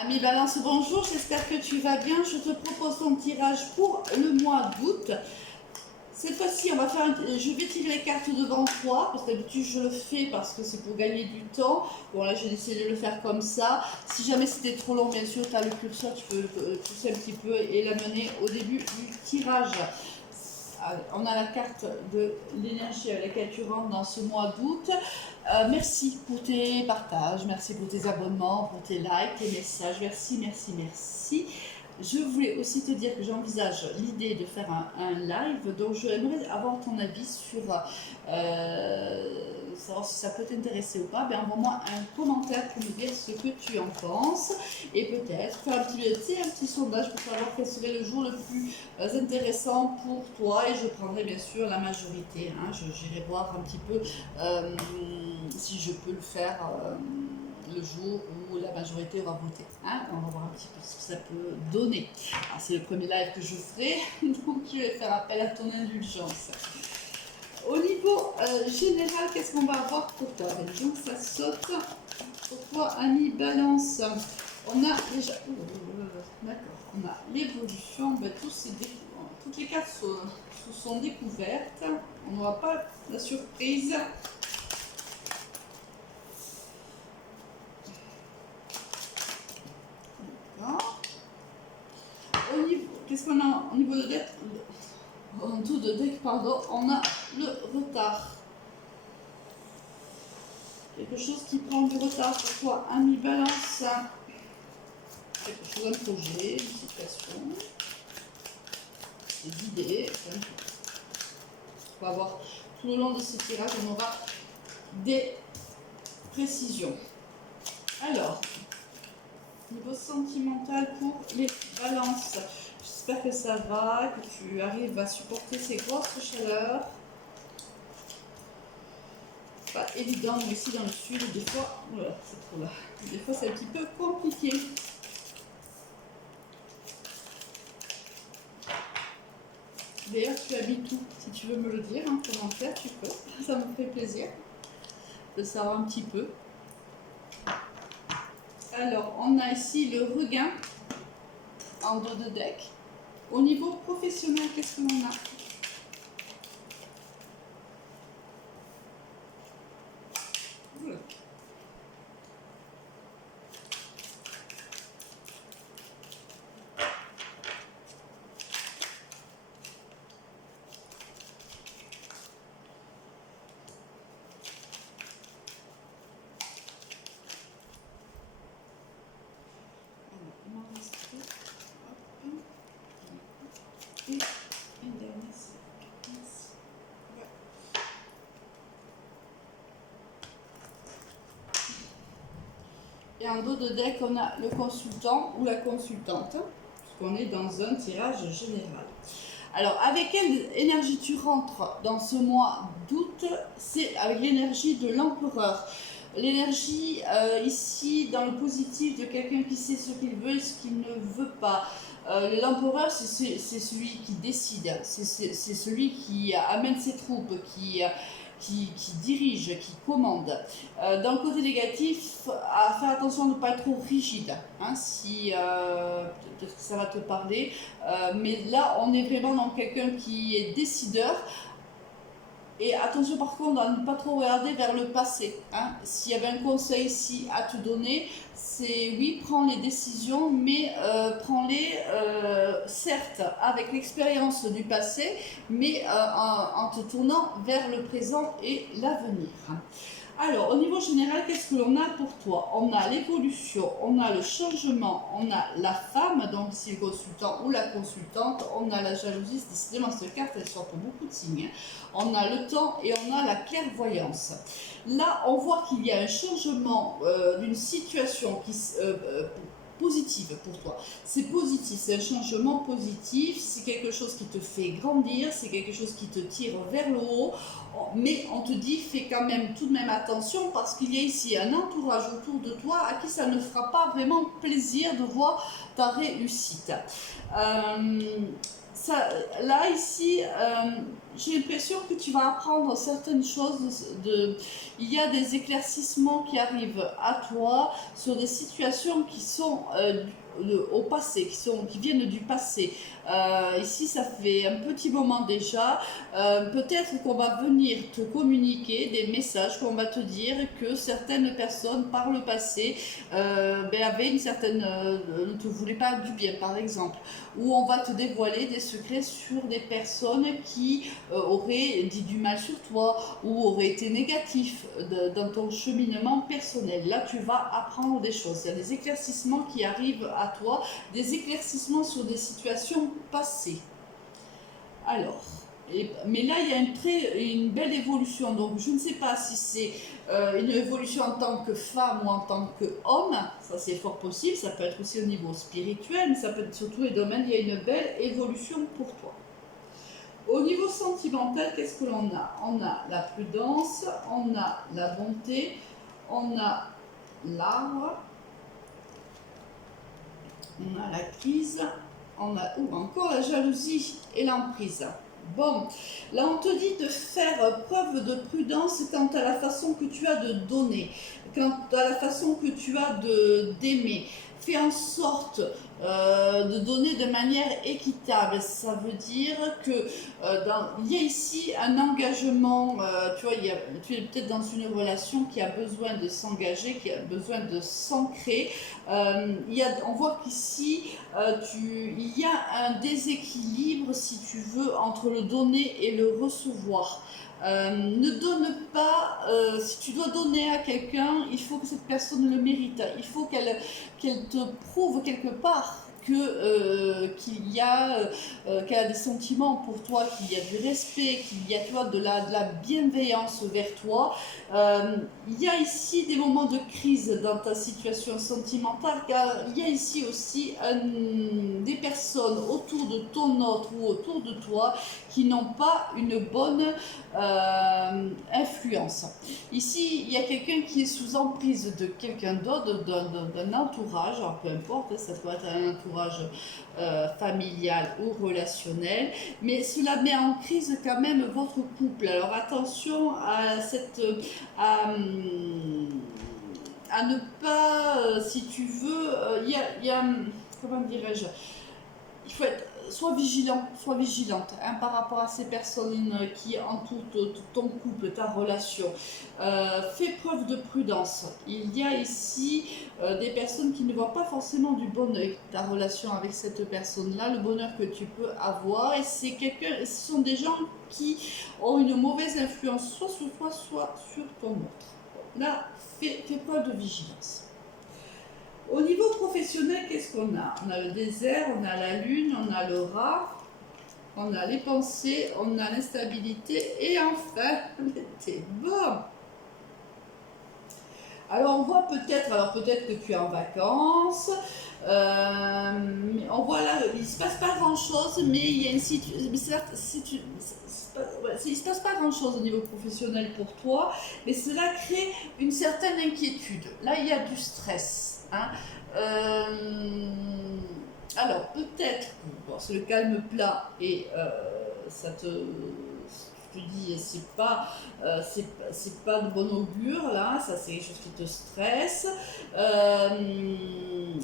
Ami Balance, bonjour, j'espère que tu vas bien. Je te propose ton tirage pour le mois d'août. Cette fois-ci, je vais tirer les cartes devant toi, parce que d'habitude je le fais parce que c'est pour gagner du temps. Bon là j'ai décidé de le faire comme ça. Si jamais c'était trop long, bien sûr, tu as le curseur, tu peux le pousser un petit peu et l'amener au début du tirage. On a la carte de l'énergie avec laquelle tu rentres dans ce mois d'août. Merci pour tes partages, merci pour tes abonnements, pour tes likes, tes messages. Merci, merci, merci. Je voulais aussi te dire que j'envisage l'idée de faire un live, donc j'aimerais avoir ton avis sur savoir si ça peut t'intéresser ou pas. Ben, envoie-moi un commentaire pour me dire ce que tu en penses et peut-être faire un petit sondage pour savoir quel serait le jour le plus intéressant pour toi et je prendrai bien sûr la majorité. Hein. J'irai voir un petit peu si je peux le faire. Le jour où la majorité aura voté. Hein, on va voir un petit peu ce que ça peut donner. C'est le premier live que je ferai, donc je vais faire appel à ton indulgence. Au niveau général, qu'est-ce qu'on va avoir pour toi? Donc ça saute. Pour toi, ami Balance, on a déjà... D'accord, on a l'évolution, toutes les cartes sont découvertes. On n'aura pas la surprise. Qu'est-ce qu'on a au niveau de deck? En dessous de deck, pardon, on a le retard. Quelque chose qui prend du retard pour toi, ami Balance. Quelque chose, un projet, une situation, des idées. On va voir tout le long de ce tirage, on aura des précisions. Alors, niveau sentimental pour les balances. J'espère que ça va, que tu arrives à supporter ces grosses chaleurs. Pas évident, mais ici dans le sud, des fois, voilà, c'est trop là. Des fois, c'est un petit peu compliqué. D'ailleurs, tu habites où? Si tu veux me le dire en commentaire, tu peux. Ça me fait plaisir de savoir un petit peu. Alors, on a ici le regain en dos de deck. Au niveau professionnel, qu'est-ce que l'on a? Voilà. Et en dos de deck, on a le consultant ou la consultante, puisqu'on est dans un tirage général. Alors, avec quelle énergie tu rentres dans ce mois d'août? C'est avec l'énergie de l'empereur. L'énergie ici dans le positif de quelqu'un qui sait ce qu'il veut et ce qu'il ne veut pas. L'empereur, c'est celui qui décide, c'est celui qui amène ses troupes, qui dirige, qui commande. Dans le côté négatif, à faire attention de ne pas être trop rigide, hein, si peut-être que ça va te parler, mais là on est vraiment dans quelqu'un qui est décideur. Et attention par contre à ne pas trop regarder vers le passé. Hein. S'il y avait un conseil ici à te donner, c'est oui, prends les décisions, mais prends-les certes avec l'expérience du passé, mais en te tournant vers le présent et l'avenir. Alors, au niveau général, qu'est-ce que l'on a pour toi? On a l'évolution, on a le changement, on a la femme, donc si le consultant ou la consultante, on a la jalousie, décidément cette carte, elle sort pour beaucoup de signes. On a le temps et on a la clairvoyance. Là, on voit qu'il y a un changement d'une situation positive pour toi. C'est positif, c'est un changement positif, c'est quelque chose qui te fait grandir, c'est quelque chose qui te tire vers le haut, mais on te dit fais quand même tout de même attention parce qu'il y a ici un entourage autour de toi à qui ça ne fera pas vraiment plaisir de voir ta réussite. Là ici, j'ai l'impression que tu vas apprendre certaines choses. Il y a des éclaircissements qui arrivent à toi sur des situations qui sont au passé, qui viennent du passé. Ici, ça fait un petit moment déjà. Peut-être qu'on va venir te communiquer des messages, qu'on va te dire que certaines personnes par le passé avaient une certaine, ne te voulaient pas du bien, par exemple. Ou on va te dévoiler des secrets sur des personnes qui auraient dit du mal sur toi ou auraient été négatifs dans ton cheminement personnel. Là, tu vas apprendre des choses. Il y a des éclaircissements qui arrivent à toi, des éclaircissements sur des situations passées. Alors, mais là, il y a une belle évolution. Donc, je ne sais pas si c'est une évolution en tant que femme ou en tant qu'homme. Ça, c'est fort possible. Ça peut être aussi au niveau spirituel, mais ça peut être sur tous les domaines. Il y a une belle évolution pour toi. Au niveau sentimental, qu'est-ce que l'on a? On a la prudence, on a la bonté, on a l'arbre, on a la crise, on a encore la jalousie et l'emprise. Bon, là on te dit de faire preuve de prudence quant à la façon que tu as de donner, quant à la façon que tu as d'aimer. Fais en sorte de donner de manière équitable. Ça veut dire que il y a ici un engagement, tu vois, tu es peut-être dans une relation qui a besoin de s'engager, qui a besoin de s'ancrer. On voit qu'ici, il y a un déséquilibre, si tu veux, entre le donner et le recevoir. Ne donne pas, si tu dois donner à quelqu'un, il faut que cette personne le mérite. Il faut qu'elle te prouve quelque part qu'elle a des sentiments pour toi, qu'il y a du respect, qu'il y a de la bienveillance vers toi. Il y a ici des moments de crise dans ta situation sentimentale, car il y a ici aussi des personnes autour de ton autre ou autour de toi qui n'ont pas une bonne influence. Ici, il y a quelqu'un qui est sous emprise de quelqu'un d'autre, d'un entourage, alors peu importe, ça peut être un entourage familial ou relationnel, mais cela met en crise quand même votre couple. Alors attention à ne pas, si tu veux, comment dirais-je, il faut être soit vigilant, soit vigilante par rapport à ces personnes qui entourent ton couple, ta relation. Fais preuve de prudence. Il y a ici des personnes qui ne voient pas forcément du bon œil ta relation avec cette personne-là, le bonheur que tu peux avoir. Et ce sont des gens qui ont une mauvaise influence, soit sur toi, soit sur ton autre. Là, fais preuve de vigilance. Au niveau professionnel, qu'est-ce qu'on a? On a le désert, on a la lune, on a le rat, on a les pensées, on a l'instabilité et enfin l'été. Bon. Alors on voit peut-être que tu es en vacances, on voit là, il ne se passe pas grand-chose, mais il y a une situation, il ne se passe pas grand-chose au niveau professionnel pour toi, mais cela crée une certaine inquiétude. Là, il y a du stress. Hein. Alors peut-être, c'est le calme plat et ça te dis c'est pas de bon augure là, ça c'est quelque chose qui te stresse.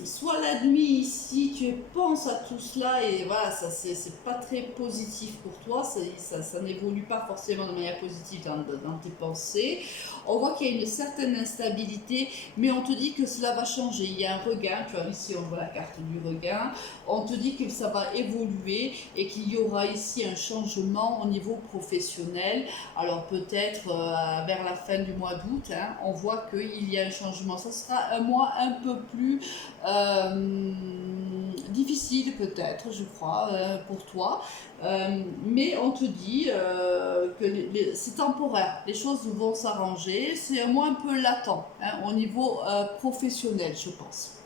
Soit la nuit ici tu penses à tout cela et voilà, ça c'est pas très positif pour toi, ça n'évolue pas forcément de manière positive dans tes pensées. On voit qu'il y a une certaine instabilité, mais on te dit que cela va changer. Il y a un regain, tu vois ici on voit la carte du regain, on te dit que ça va évoluer et qu'il y aura ici un changement au niveau professionnel. Alors peut-être vers la fin du mois d'août, hein, on voit qu'il y a un changement. Ça sera un mois un peu plus difficile peut-être, je crois, pour toi. Mais on te dit que c'est temporaire, les choses vont s'arranger, c'est un mois un peu latent hein, au niveau professionnel, je pense.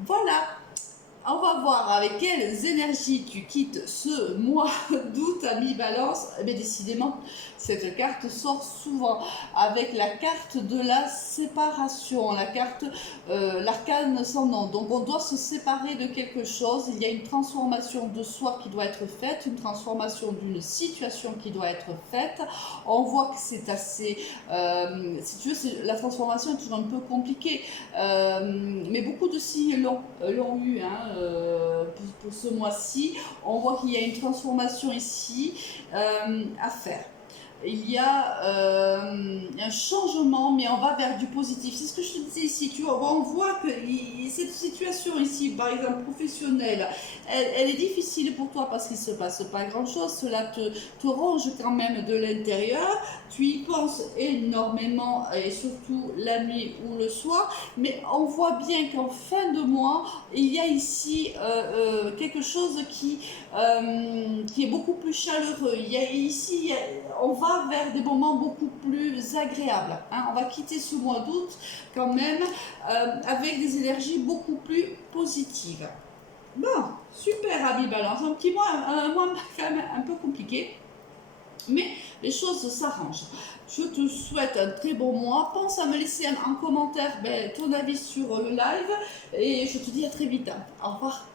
Voilà. on va voir avec quelles énergies tu quittes ce mois d'août à mi-balance. Eh bien, décidément, cette carte sort souvent avec la carte de la séparation, la carte, l'arcane sans nom. Donc, on doit se séparer de quelque chose. Il y a une transformation de soi qui doit être faite, une transformation d'une situation qui doit être faite. On voit que c'est assez, si tu veux, la transformation est toujours un peu compliquée, mais beaucoup de signes l'ont eu, hein, pour ce mois-ci. On voit qu'il y a une transformation ici à faire. Il y a un changement, mais on va vers du positif. C'est ce que je te disais ici. Tu vois, on voit que cette situation ici, par exemple professionnelle, elle est difficile pour toi parce qu'il ne se passe pas grand-chose. Cela te ronge quand même de l'intérieur. Tu y penses énormément, et surtout la nuit ou le soir. Mais on voit bien qu'en fin de mois, il y a ici quelque chose qui est beaucoup plus chaleureux. On va vers des moments beaucoup plus agréables. Hein. On va quitter ce mois d'août quand même avec des énergies beaucoup plus positives. Bon, super Ami Balance. Un mois quand même un peu compliqué. Mais les choses s'arrangent. Je te souhaite un très bon mois. Pense à me laisser en commentaire ton avis sur le live. Et je te dis à très vite. Au revoir.